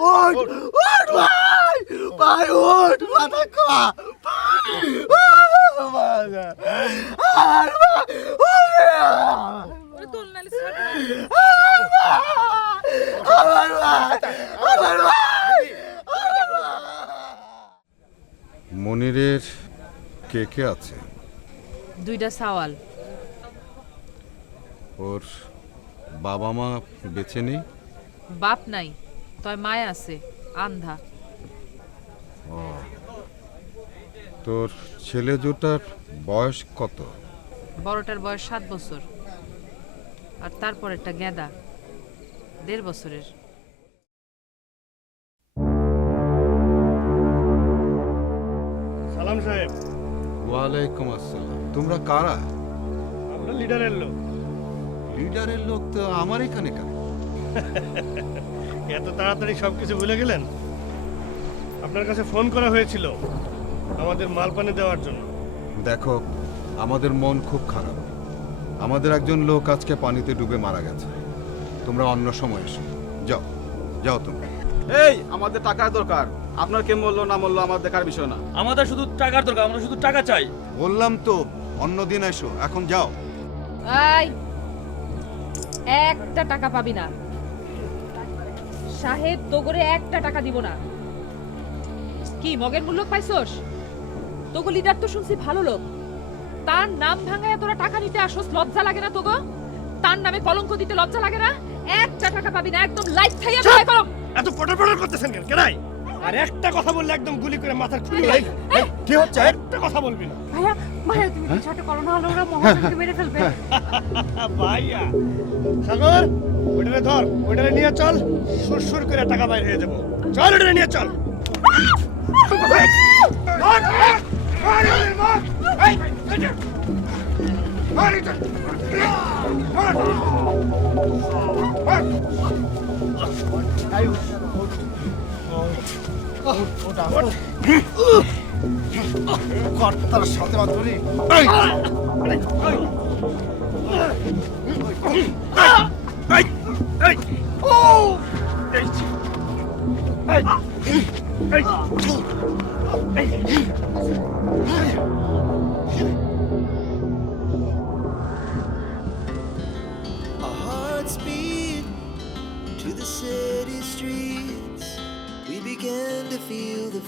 ভাই ভাই মাথা খা আর মনিরের কে কে আছে? দুইটা সাওয়াল। ওর বাবা মা বেঁচে নেই? বাপ নাই। তয় মায় আছে আন্ধা। তোর ছেলে জোটার বয়স কত? বড়টার বয়স সাত বছর। আর তারপর একটা গেদা দেড় বছরের। সালাম সাহেব। ওয়ালাইকুম আসসালাম। তোমরা কারা? আমরা লিডারের লোক। লিডারের লোক তো আমার এখানে কেন? এত তাড়াতাড়ি সব কিছু ভুলে গেলেন? আপনার কাছে ফোন করা হয়েছিল আমাদের মাল পানি দেওয়ার জন্য। দেখো আমাদের মন খুব খারাপ। আমাদের একজন লোক আজকে পানিতে ডুবে মারা গেছে। তোমরা অন্য সময় এসো। যাও যাও তোমরা। এই আমাদের টাকার দরকার। আপনার কে মরলো না মরলো আমার দেখার বিষয় না। আমাদের শুধু টাকার দরকার আমরা শুধু টাকা চাই। বললাম তো অন্য দিন এসো এখন যাও। এই একটা টাকা পাবি না। সাহেব তোগরে একটা টাকা দিব না। কি মগের মূল্য পাইছস? তোগো লিডার তো শুনছি ভালো লোক। তার নাম ভাঙায় তোরা টাকা নিতে আসোস লজ্জা লাগে না তোগো? তার নামে কলঙ্ক দিতে লজ্জা লাগে না? একটা টাকা পাবি না একদম লাইফ খাইয়া এত পটর পটর করতেছেন কেন? কেনাই আর একটা কথা বললে একদম গুলি করে মাথার খুলি এই, কি হচ্ছে? একটা কথা বলবি না। ভাইয়া ভাইয়া তুমি কিছু একটা করো না হলে ওরা মহাজনকে মেরে ফেলবে। ভাইয়া। সাগর ওইটারে ধর ওইটারে নিয়ে চল সুর সুর করে টাকা বাইর হয়ে যাব। চল ওইটারে নিয়ে চল। ধর, কর্তার সাথে মাত্রই এই,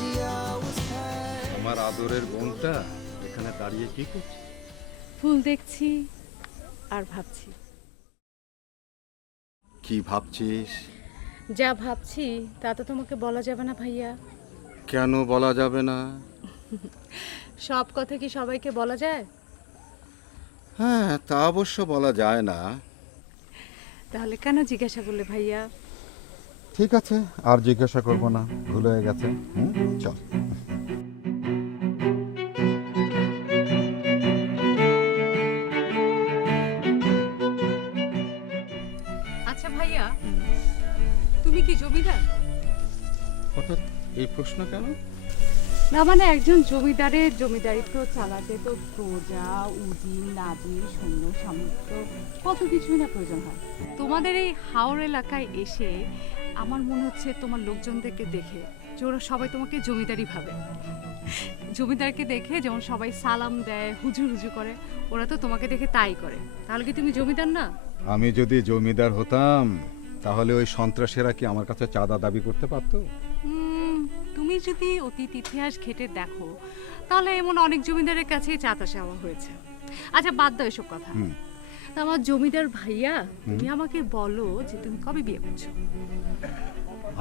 the hours pass. আমার আদরের বোনটা এখানে দাঁড়িয়ে কি করছে? ফুল দেখছি আর ভাবছি। কি ভাবছিস? যা ভাবছি তা তো তোমাকে বলা যাবে না ভাইয়া। কেন বলা যাবে না? সব কথা কি সবাইকে বলা যায়? হ্যাঁ তা অবশ্য বলা যায় না। তাহলে কেন জিজ্ঞাসা করলে ভাইয়া? ঠিক আছে আর জিজ্ঞাসা করব না ভুল হয়ে গেছে। হুম, চল। কি জমিদার? হঠাৎ এই প্রশ্ন কেন? না মানে একজন জমিদারের জমিদারিত্ব চালাতে তো প্রজা উজির সৈন্য সামর্থ্য কত কিছুই না প্রয়োজন হয়। তোমাদের এই হাওড় এলাকায় এসে আমার মনে হচ্ছে তোমার লোকজনদেরকে দেখে যে ওরা সবাই তোমাকে জমিদারই ভাবে। জমিদারকে দেখে যেমন সবাই সালাম দেয় হুজু হুজু করে ওরা তো তোমাকে দেখে তাই করে। তাহলে কি তুমি জমিদার না? আমি যদি জমিদার হতাম তাহলে ওই সন্ত্রাসীরা কি আমার কাছে চাঁদা দাবি করতে পারতো? তুমি যদি অতীত ইতিহাস ঘেটে দেখো তাহলে এমন অনেক জমিদারের কাছেই চাঁদা চাওয়া হয়েছে। আচ্ছা বাদ দাও এসব কথা। তা আমার জমিদার ভাইয়া তুমি আমাকে বলো যে তুমি কবে বিয়ে করছ?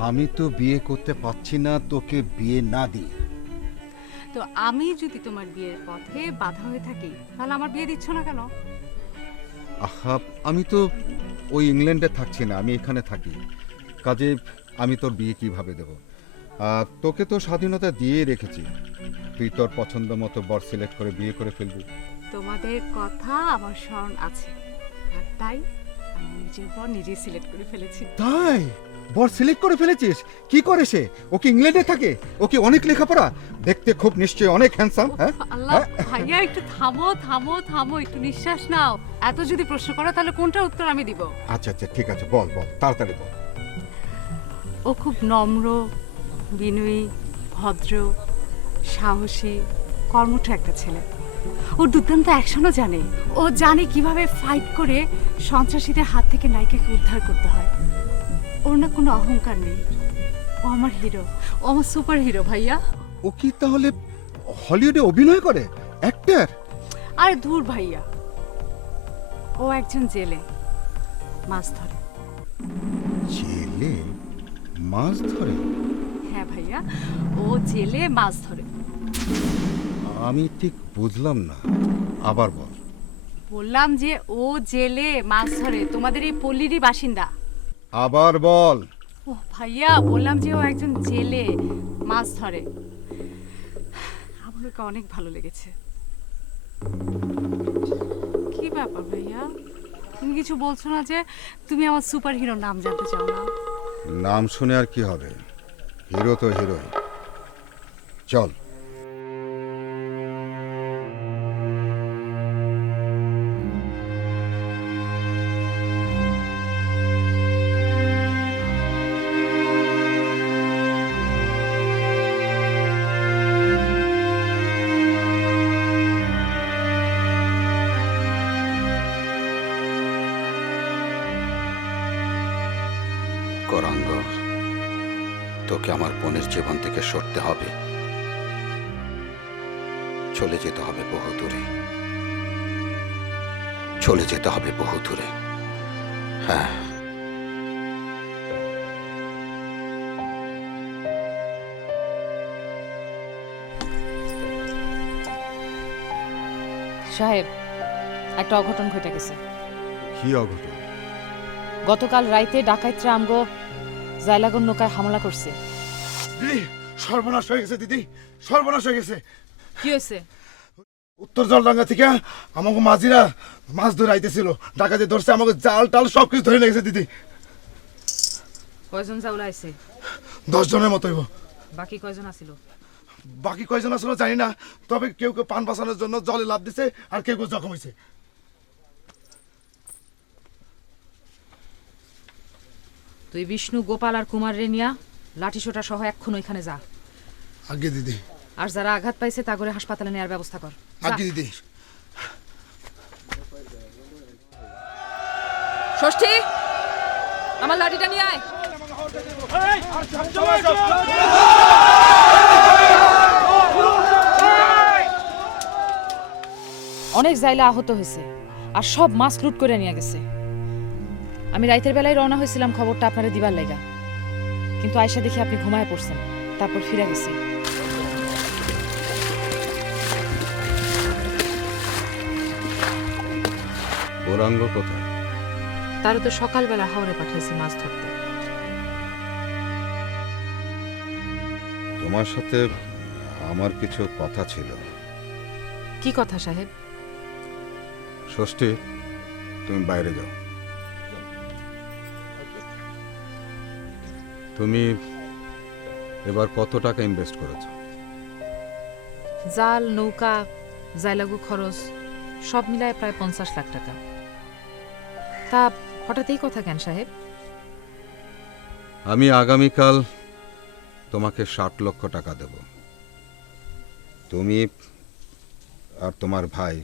আমি তো বিয়ে করতে পারছি না তোকে বিয়ে না দিয়ে। তো আমি যদি তোমার বিয়ের পথে বাধা হয়ে থাকি তাহলে আমার বিয়ে দিচ্ছ না কেন? আহা আমি তো ওই ইংল্যান্ডে থাকছি না আমি এখানে থাকি। কাজে আমি তোর বিয়ে কীভাবে দেব? আর তোকে তো স্বাধীনতা দিয়ে রেখেছি। তুই তোর পছন্দ মতো বর সিলেক্ট করে বিয়ে করে ফেলবি। তোমাদের কথা আমার স্মরণ আছে। আর তাই আমি নিজের বর নিজেই সিলেক্ট করে ফেলেছি। তাই? বর সিলেক্ট করে ফেলেছিস? কি করে সে? ও কি ইংল্যান্ডে থাকে? ও কি অনেক লেখাপড়া? দেখতে খুব নিশ্চয়ই অনেক হ্যান্ডসাম হ্যাঁ? আল্লাহ ভাইয়া একটু থামো থামো থামো একটু নিঃশ্বাস নাও। এত যদি প্রশ্ন করো তাহলে কোনটার উত্তর আমি দিব? আচ্ছা আচ্ছা ঠিক আছে বল বল তাড়াতাড়ি বল। ও খুব নম্র বিনয়ী ভদ্র সাহসী কর্মঠ একটা ছেলে। ও দুর্দান্ত অ্যাকশনও জানে। ও জানে কীভাবে ফাইট করে সন্ত্রাসীদের হাত থেকে নায়িকাকে উদ্ধার করতে হয়। ওর না কোনো অহংকার নেই। ও আমার হিরো ও আমার সুপার হিরো ভাইয়া। ও কি তাহলে হলিউডে অভিনয় করে? অ্যাক্টর আর দূর ভাইয়া। ও একজন জেলে মাছ ধরে। জেলে? মাছ ধরে? হ্যাঁ ভাইয়া ও জেলে মাছ ধরে। আমি ঠিক বুঝলাম না। আবার বল। বললাম যে ও জেলে মাছ ধরে। তোমাদের এই পল্লীরই বাসিন্দা। আবার বল। ও ভাইয়া বললাম যে ও একজন জেলে মাছ ধরে। আমার ওকে অনেক ভালো লেগেছে। কি ব্যাপার ভাইয়া? তুমি কিছু বলছো না যে তুমি আমার সুপার হিরোর নাম জানতে চাও না? নাম শুনে আর কি হবে? হিরো তো হিরোই। চল। গৌরাঙ্গ তোকে আমার বোনের জীবন থেকে সরতে হবে। চলে যেতে হবে বহু দূরে। চলে যেতে হবে বহু দূরে। হ্যাঁ। সাহেব একটা অঘটন ঘটে গেছে। কি অঘটন? গতকাল রাইতে ডাকাইতরা আমগো জাইলাগন নৌকায় হামলা করছে। দিদি সর্বনাশ হয়ে গেছে দিদি সর্বনাশ হয়ে গেছে। কি হয়েছে? উত্তর জলডাঙ্গা থেকে আমাকে মাঝিরা মাছ ধরে আইতেছিল ডাকাতে ধরছে আমাকে জাল টাল সব কিছু ধরে লেগেছে দিদি। কয়জন জাউলা আইছে? দশ জনের মতো হইব। বাকি কয়জন আছিল? বাকি কয়জন আসলে জানি না তবে কেউ কেউ পান বাঁচানোর জন্য জলে লাভ দিছে আর কেউ কেউ জখম হয়েছে তুই বিষ্ণু গোপাল আর কুমার রে নিয়া লাঠিসোটা সহ এক্ষুন ওইখানে যা। আগে দিদি। আর যারা আঘাত পাইছে তা করে হাসপাতালে নেওয়ার ব্যবস্থা কর। আগে দিদি। ষষ্ঠী আমার লাঠিটা নিয়ে আয়। অনেক জাইলা আহত হয়েছে আর সব মাছ লুট করে নিয়ে গেছে। আমি রাইতের বেলায় রওনা হয়েছিলাম খবরটা আপনারা দিবার লাইগা। কিন্তু আয়সা দেখি আপনি ঘুমায় পড়ছেন তারপর ফিরে গেছি। গৌরাঙ্গ কোথায়? তারও তো সকালবেলা হাওড়ে পাঠিয়েছি মাছ ধরতে। তোমার সাথে আমার কিছু কথা ছিল। কি কথা সাহেব? ষষ্ঠী তুমি বাইরে যাও। তুমি এবার কত টাকা ইনভেস্ট করেছ? জাল নৌকা জাইলাগু খরচ সব মিলায় প্রায় পঞ্চাশ লাখ টাকা। তা হঠাৎ এই কথা কেন সাহেব? আমি আগামীকাল তোমাকে ষাট লক্ষ টাকা দেব। তুমি আর তোমার ভাই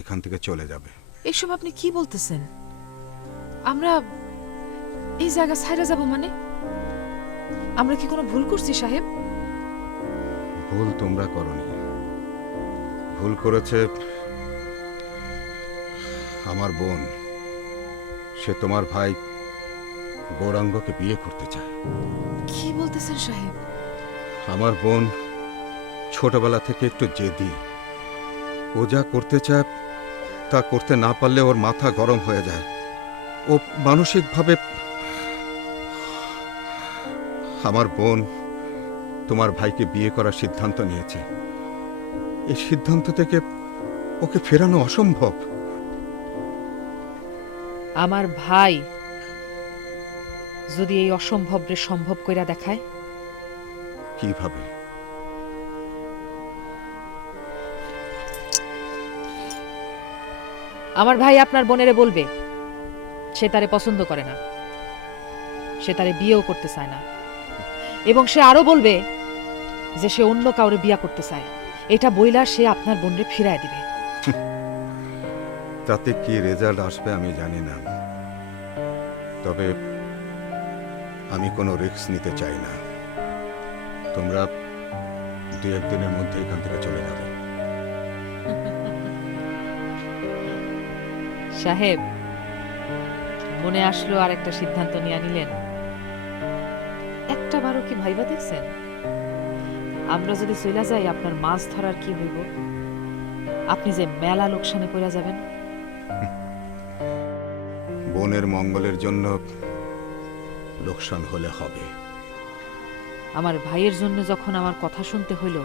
এখান থেকে চলে যাবে। এসব আপনি কি বলতেছেন? আমরা এই জায়গা ছাইরা যাব মানে? আমরা কি কোনো ভুল করছি সাহেব? ভুল তোমরা করনি। ভুল করেছে আমার বোন। সে তোমার ভাই গৌরাঙ্গকে বিয়ে করতে চায়। কি বলতেছেন সাহেব? আমার বোন ছোটবেলা থেকে একটু জেদি। ও যা করতে চায় তা করতে না পারলে ওর মাথা গরম হয়ে যায়। ও মানসিকভাবে আমার বোন তোমার ভাইকে বিয়ে করার সিদ্ধান্ত নিয়েছে। এই সিদ্ধান্ত থেকে ওকে ফেরানো অসম্ভব। আমার ভাই যদি এই অসম্ভবরে সম্ভব কইরা দেখায়? কীভাবে? আমার ভাই আপনার বোনেরে বলবে সে তারে পছন্দ করে না। সে তারে বিয়েও করতে চায় না। এবং সে আরও বলবে যে সে অন্য কাউরে বিয়া করতে চায়। এটা বইলা সে আপনার বোনরে ফিরায় দিবে। তাতে কি রেজাল্ট আসবে আমি জানি না। তবে আমি কোনো রিস্ক নিতে চাই না। তোমরা দু একদিনের মধ্যে এখান থেকে চলে যাবে। সাহেব মনে আসলো আর একটা সিদ্ধান্ত নিয়ে নিলেন? একটা বারো কি ভাইবা দেখছেন? আমরা যদি চইলা যাই আপনার মাছ ধরার কি হইব? আপনি যে মেলা লোকসানে পড়া যাবেন। বনের মঙ্গলের জন্য লোকসান হলে হবে। আমার ভাইয়ের জন্য যখন আমার কথা শুনতে হইল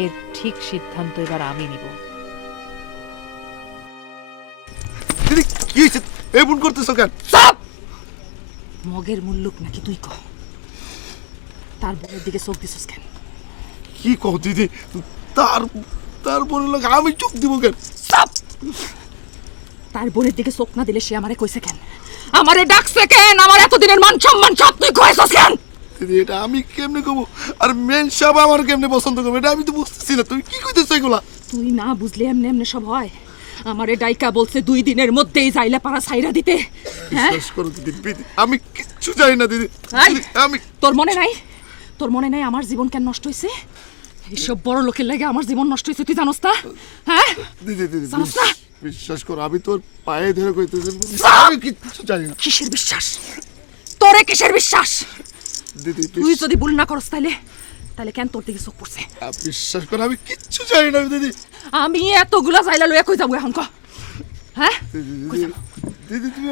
এর ঠিক সিদ্ধান্ত এবার আমি নিব। দিদি কি হয়েছে এমন করতেছো কেন? মগের মূল্যক নাকি তুই কহ তার বোনের দিকে চোখ দিছিস কেন? কি কও দিদি? তার তার বলে লোক আমি চোখ দিব কেন? তার বোনের দিকে চোখ না দিলে সে আমারে কইছে কেন? আমারে ডাকছে কেন? আমার এতদিনের মান সম্মান সব তুই কইছস কেন? দিদি এটা আমি কেমনে কব আর মেন সাহেব আমার কেমনে পছন্দ করবে? এটা আমি তো বুঝতেছি না। তুমি কি কইতেছো এগুলা? তুই না বুঝলে এমনি এমনি সব হয়। আমারে ডাইকা বলছে দুই দিনের মধ্যেই যাইলে পারা সাইরা দিতে। হ্যাঁ? বিশ্বাস করো দিদি আমি কিচ্ছু জানি না দিদি। আমি তোর মনে নাই? তোর মনে নাই আমার জীবন কেন নষ্ট হয়েছে এইসব বড় লোকের লাগে আমার জীবন নষ্ট হয়েছে তুই জানোস না? হ্যাঁ? দিদি দিদি জানোস না? বিশ্বাস করো আমি তোর পায়ে ধরে কইতেছি আমি কিচ্ছু জানি না। কিসের বিশ্বাস? তোরে কিসের বিশ্বাস? দিদি তুই যদি ভুল না করস তাইলে? তাহলে কেন তোর দিকে চোখ পড়ছে? বিশ্বাস করো আমি কিচ্ছু জানি না দিদি। আমি এতগুলা চাইলা লইয়া কই যাব এখন ক? হ্যাঁ? দিদি তুমি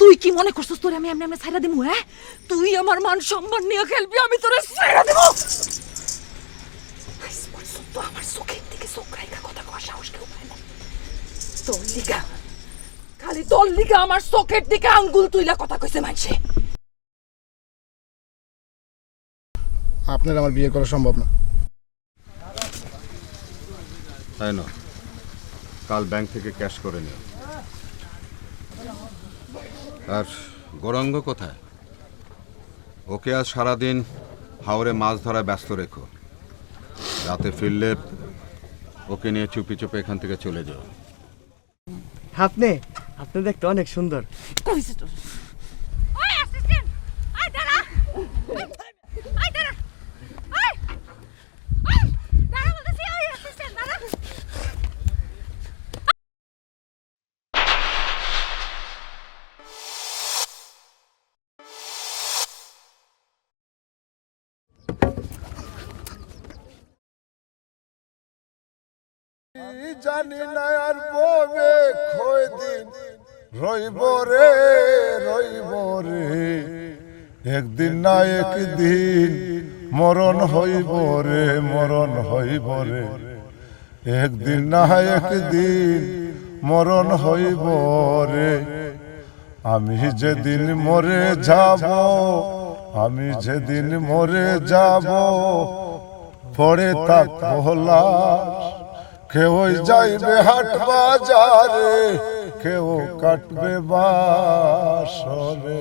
তুই কি মনে করছিস তোরে আমি এমনি এমনি ছাইরা দিমু হ্যাঁ? তুই আমার মান সম্মান নিয়ে খেলবি আমি তোরে ছাইরা দিমু। পর্যন্ত আমার চোখের দিকে চোখ রাইখা কথা কওয়ার সাহস কেউ পায় না। তোর লিগা খালি তোর লিগা আমার চোখের দিকে আঙ্গুল তুইলা কথা কইছে মানছে আপনার আমার বিয়ে করা সম্ভব না। তাই না? কাল ব্যাংক থেকে ক্যাশ করে নিও। আর গৌরাঙ্গ কোথায়? ওকে আজ সারাদিন হাওড়ে মাছ ধরা ব্যস্ত রেখো। রাতে ফিরলে ওকে নিয়ে চুপি চুপে এখান থেকে চলে যাও। আপনি আপনি দেখতে অনেক সুন্দর। কইছে জানি না আর ববে খয় দিন। রইব রে রইব রে। একদিন না একদিন মরণ হইব রে, মরণ হইব রে। একদিন না একদিন মরণ হইব রে। আমি যেদিন মরে যাব, আমি যেদিন মরে যাব, পড়ে তা কহলা কেউ যাইবে হাট বাজারে কেউ কাটবে বাসরে।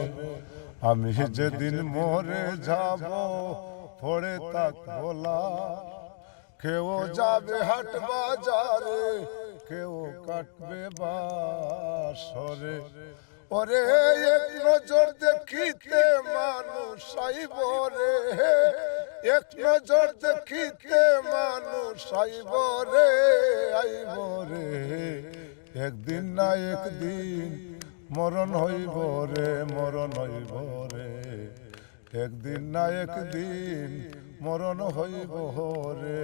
আমি যেদিন মরে যাব পড়ে তাক বলা কেউ যাবে হাট বাজারে কেউ কাটবে বাসরে। ওরে এক নজর দেখিতে মানুষ আইব রে। এক নজর দেখিতে মানুষ আইব রে আইব রে। একদিন না একদিন মরণ হইব রে, মরণ হইব রে। একদিন না একদিন মরণ হইব রে।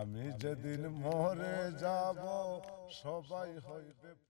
আমি যেদিন মরে যাব, সবাই হইবে